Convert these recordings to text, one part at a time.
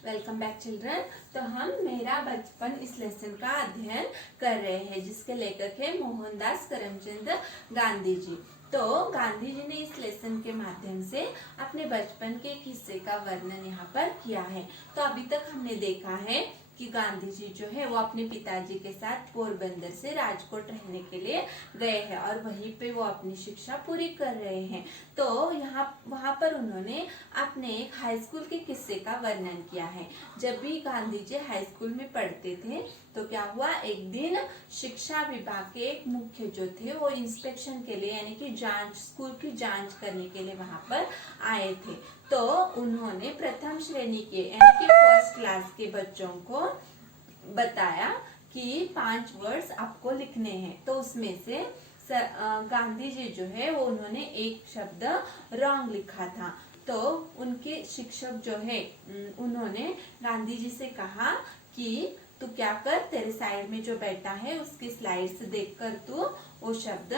Welcome back children. तो हम मेरा बचपन इस लेसन का अध्ययन कर रहे हैं जिसके लेखक है मोहनदास करमचंद गांधी जी। तो गांधी जी ने इस लेसन के माध्यम से अपने बचपन के एक हिस्से का वर्णन यहाँ पर किया है। तो अभी तक हमने देखा है कि गांधी जी जो है वो अपने पिताजी के साथ पोरबंदर से राजकोट रहने के लिए गए हैं और वहीं पे वो अपनी शिक्षा पूरी कर रहे हैं। तो वहां पर उन्होंने अपने एक हाई स्कूल के किस्से का वर्णन किया है। जब भी गांधी जी हाई स्कूल में पढ़ते थे तो क्या हुआ, एक दिन शिक्षा विभाग के एक मुख्य जो थे वो इंस्पेक्शन के लिए यानी कि जांच, स्कूल की जांच करने के लिए वहां पर आए थे। तो उन्होंने प्रथम श्रेणी के यानी कि फर्स्ट क्लास के बच्चों को बताया कि 5 वर्ड्स आपको लिखने हैं। तो उसमें से गांधी जी जो है वो उन्होंने एक शब्द रॉन्ग लिखा था। तो उनके शिक्षक जो है उन्होंने गांधी जी से कहा कि तू क्या कर, तेरे साइड में जो बैठा है उसकी स्लाइड्स देखकर तू वो शब्द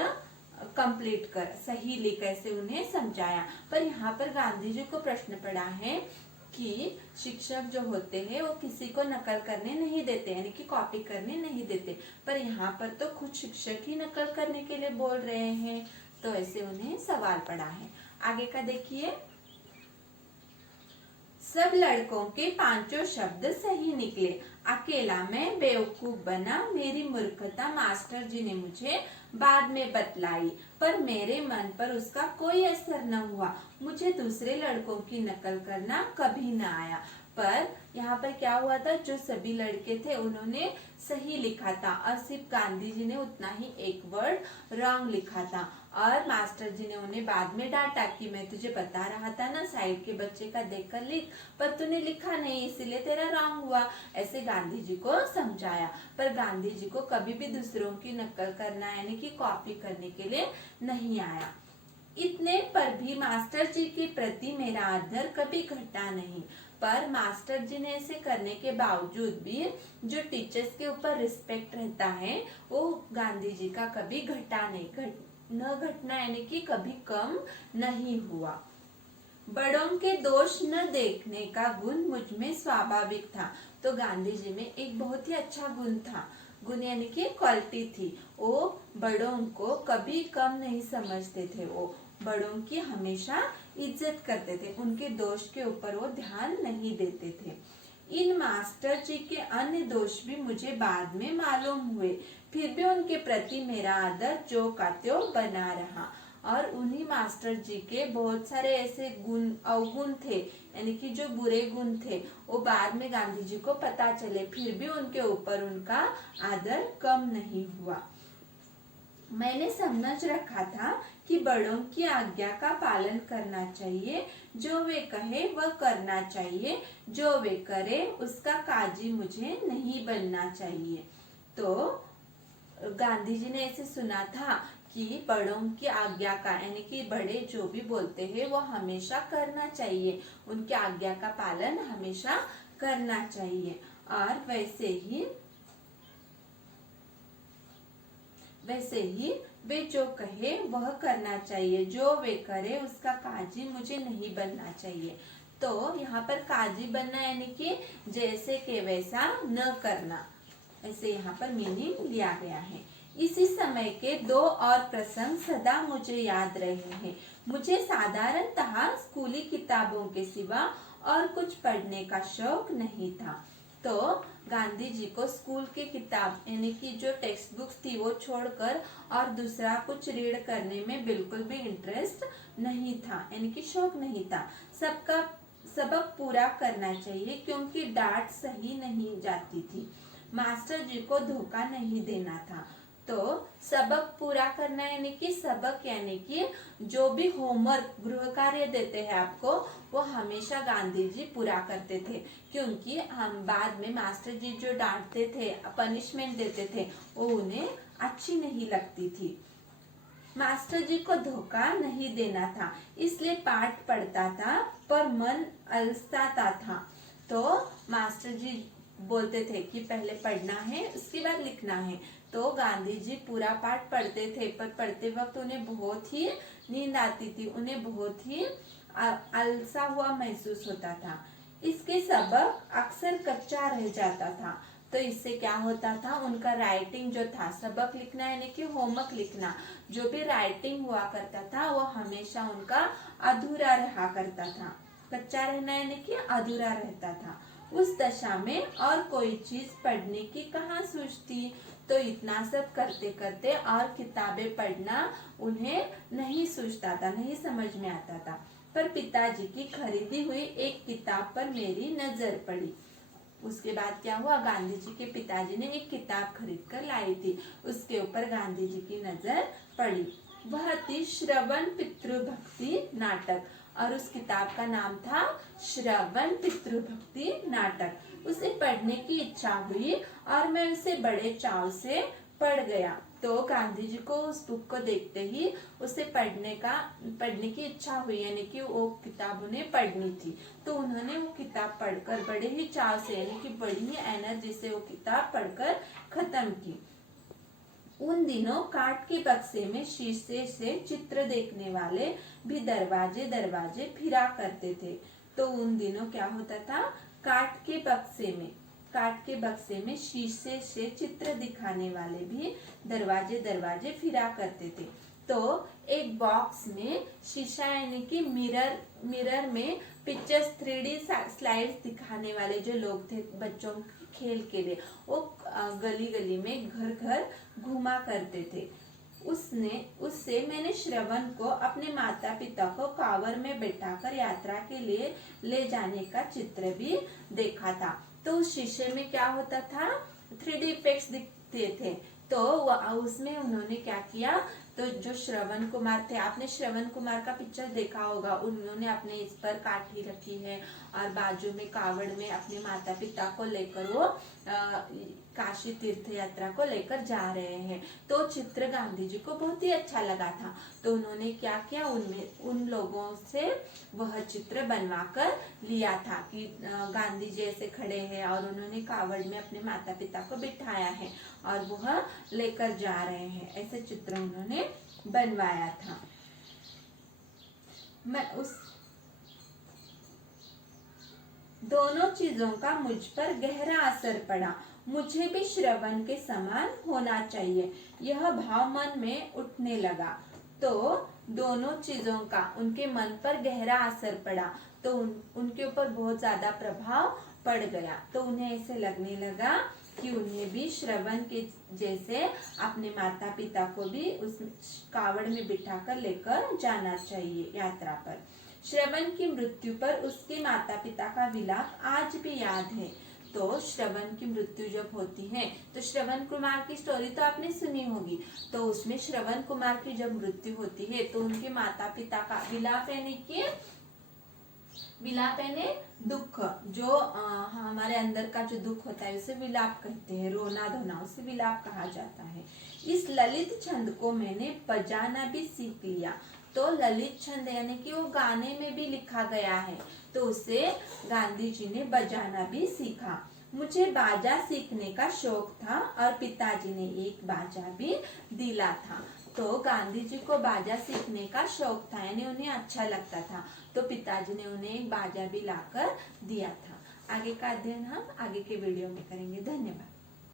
कंप्लीट कर, सही लिख, ऐसे उन्हें समझाया। पर यहाँ पर गांधी जी को प्रश्न पड़ा है कि शिक्षक जो होते हैं वो किसी को नकल करने नहीं देते यानी कि कॉपी करने नहीं देते, पर यहाँ पर तो खुद शिक्षक ही नकल करने के लिए बोल रहे हैं। तो ऐसे उन्हें सवाल पड़ा है। आगे का देखिए, सब लड़कों के 5 शब्द सही निकले, अकेला मैं बेवकूफ बना, मेरी मूर्खता मास्टर जी ने मुझे बाद में बतलाई, पर मेरे मन पर उसका कोई असर न हुआ, मुझे दूसरे लड़कों की नकल करना कभी न आया। पर यहाँ पर क्या हुआ था, जो सभी लड़के थे उन्होंने सही लिखा था और सिर्फ गांधी जी ने उतना ही एक वर्ड रॉन्ग लिखा था। और मास्टर जी ने उन्हें बाद में डांटा कि मैं तुझे बता रहा था ना साइड के बच्चे का देखकर लिख, पर तूने लिखा नहीं इसलिए तेरा रॉन्ग हुआ, ऐसे गांधी जी को समझाया। पर गांधी जी को कभी भी दूसरों की नकल करना यानी कि कॉपी करने के लिए नहीं आया। इतने पर भी मास्टर जी के प्रति मेरा आदर कभी घटा नहीं। पर मास्टर जी ने ऐसे करने के बावजूद भी जो टीचर्स के ऊपर रिस्पेक्ट रहता है वो गांधी जी का कभी घटा नहीं, न घटना यानी कि कभी कम नहीं हुआ। बड़ों के दोष न देखने का गुण मुझ में स्वाभाविक था। तो गांधी जी में एक बहुत ही अच्छा गुण था, गुण यानी कि क्वालिटी थी, वो बड़ों को कभी कम नहीं समझते थे, वो बड़ों की हमेशा इज्जत करते थे, उनके दोष के ऊपर वो ध्यान नहीं देते थे। इन मास्टर जी के अन्य दोष भी मुझे बाद में मालूम हुए, फिर भी उनके प्रति मेरा आदर जो का त्यों बना रहा। और उन्हीं मास्टर जी के बहुत सारे ऐसे गुण अवगुण थे यानी कि जो बुरे गुण थे वो बाद में गांधी जी को पता चले, फिर भी उनके ऊपर उनका आदर कम नहीं हुआ। मैंने समझ रखा था कि बड़ों की आज्ञा का पालन करना चाहिए, जो वे कहे वह करना चाहिए, जो वे करे उसका काजी मुझे नहीं बनना चाहिए। तो गांधी जी ने ऐसे सुना था कि बड़ों की आज्ञा का यानी कि बड़े जो भी बोलते हैं वो हमेशा करना चाहिए, उनकी आज्ञा का पालन हमेशा करना चाहिए। और वैसे ही वे जो कहे वह करना चाहिए, जो वे करे उसका काजी मुझे नहीं बनना चाहिए। तो यहाँ पर काजी बनना यानी कि जैसे के वैसा न करना, ऐसे यहाँ पर मीनिंग लिया गया है। इसी समय के 2 और प्रसंग सदा मुझे याद रहे हैं। मुझे साधारणतः स्कूली किताबों के सिवा और कुछ पढ़ने का शौक नहीं था। तो गांधी जी को स्कूल की किताब यानी कि जो टेक्स्ट बुक्स थी वो छोड़कर और दूसरा कुछ रीड करने में बिल्कुल भी इंटरेस्ट नहीं था यानी कि शौक नहीं था। सबका सबक पूरा करना चाहिए क्योंकि डांट सही नहीं जाती थी, मास्टर जी को धोखा नहीं देना था। तो सबक पूरा करना यानी कि सबक यानी कि जो भी होमवर्क गृह कार्य देते हैं आपको वो हमेशा गांधी जी पूरा करते थे, क्योंकि हम बाद में मास्टर जी जो डांटते थे, पनिशमेंट देते थे, वो उन्हें अच्छी नहीं लगती थी। मास्टर जी को धोखा नहीं देना था, इसलिए पाठ पढ़ता था पर मन अलसाता था। तो मास्टर जी बोलते थे कि पहले पढ़ना है उसके बाद लिखना है, तो गांधी जी पूरा पाठ पढ़ते थे पर पढ़ते वक्त उन्हें बहुत ही नींद आती थी, उन्हें बहुत ही अलसा हुआ महसूस होता था। इसके सबक अक्सर कच्चा रह जाता था। तो इससे क्या होता था, उनका राइटिंग जो था, सबक लिखना यानी कि होमवर्क लिखना, जो भी राइटिंग हुआ करता था वो हमेशा उनका अधूरा रहा करता था। कच्चा रहना यानी कि अधूरा रहता था। उस दशा में और कोई चीज पढ़ने की कहाँ सूझती। तो इतना सब करते करते और किताबें पढ़ना उन्हें नहीं सूझता था, नहीं समझ में आता था। पर पिताजी की खरीदी हुई एक किताब पर मेरी नजर पड़ी। उसके बाद क्या हुआ, गांधी जी के पिताजी ने एक किताब खरीद कर लाई थी, उसके ऊपर गांधी जी की नजर पड़ी। वह थी श्रवण पितृभक्ति नाटक, और उस किताब का नाम था श्रवण पितृभक्ति नाटक। उसे पढ़ने की इच्छा हुई और मैं उसे बड़े चाव से पढ़ गया। तो गांधी जी को उस बुक को देखते ही उसे पढ़ने की इच्छा हुई, यानी कि वो किताब उन्हें पढ़नी थी। तो उन्होंने वो किताब पढ़कर बड़े ही चाव से, यानी कि बड़ी ही एनर्जी से वो किताब पढ़कर खत्म की। उन दिनों काठ के बक्से में शीशे से चित्र देखने वाले भी दरवाजे दरवाजे फिरा करते थे। तो उन दिनों क्या होता था, काठ के बक्से में शीशे से चित्र दिखाने वाले भी दरवाजे दरवाजे फिरा करते थे। तो एक बॉक्स में शीशा यानी कि मिरर में पिक्चर्स 3D स्लाइड्स दिखाने वाले जो लोग थे बच्चों के खेल के लिए, वो गली गली में घर घर घुमा करते थे। उससे मैंने श्रवण को अपने माता पिता को कांवर में बैठाकर यात्रा के लिए ले जाने का चित्र भी देखा था। तो उस शीशे में क्या होता था, 3D इफेक्ट्स दिखते थे। तो उसमें उन्होंने क्या किया, तो जो श्रवण कुमार थे, आपने श्रवण कुमार का पिक्चर देखा होगा, उन्होंने अपने इस पर काठी रखी है और बाजू में कावड़ में अपने माता पिता को लेकर वो काशी तीर्थ यात्रा को लेकर जा रहे हैं। तो चित्र गांधी जी को बहुत ही अच्छा लगा था। तो उन्होंने क्या किया, उन लोगों से वह चित्र बनवा कर लिया था कि गांधी जी ऐसे खड़े हैं और उन्होंने कावड़ में अपने माता पिता को बिठाया है और वह लेकर जा रहे हैं, ऐसे चित्र उन्होंने बनवाया था। मैं उस दोनों चीजों का मुझ पर गहरा असर पड़ा। मुझे भी श्रवण के समान होना चाहिए, यह भाव मन में उठने लगा। तो दोनों चीजों का उनके मन पर गहरा असर पड़ा, तो उनके ऊपर बहुत ज्यादा प्रभाव पड़ गया। तो उन्हें ऐसे लगने लगा कि उन्हें भी श्रवण के जैसे अपने माता पिता को भी उस कावड़ में बिठाकर लेकर जाना चाहिए यात्रा पर। श्रवण की मृत्यु पर उसके माता पिता का विलाप आज भी याद है। तो श्रवण की मृत्यु जब होती है, तो श्रवण कुमार की स्टोरी तो आपने सुनी होगी। तो उसमें श्रवण कुमार की जब मृत्यु होती है तो उनके माता पिता का विलाप यानी दुख, जो हमारे अंदर का जो दुख होता है उसे विलाप कहते हैं, रोना धोना, उसे विलाप कहा जाता है। इस ललित छंद को मैंने बजाना भी सीख लिया। तो ललित छंद यानी कि वो गाने में भी लिखा गया है, तो उसे गांधी जी ने बजाना भी सीखा। मुझे बाजा सीखने का शौक था और पिताजी ने एक बाजा भी दिला था। तो गांधी जी को बाजा सीखने का शौक था, यानी उन्हें अच्छा लगता था, तो पिताजी ने उन्हें एक बाजा भी लाकर दिया था। आगे का अध्ययन हम आगे के वीडियो में करेंगे। धन्यवाद।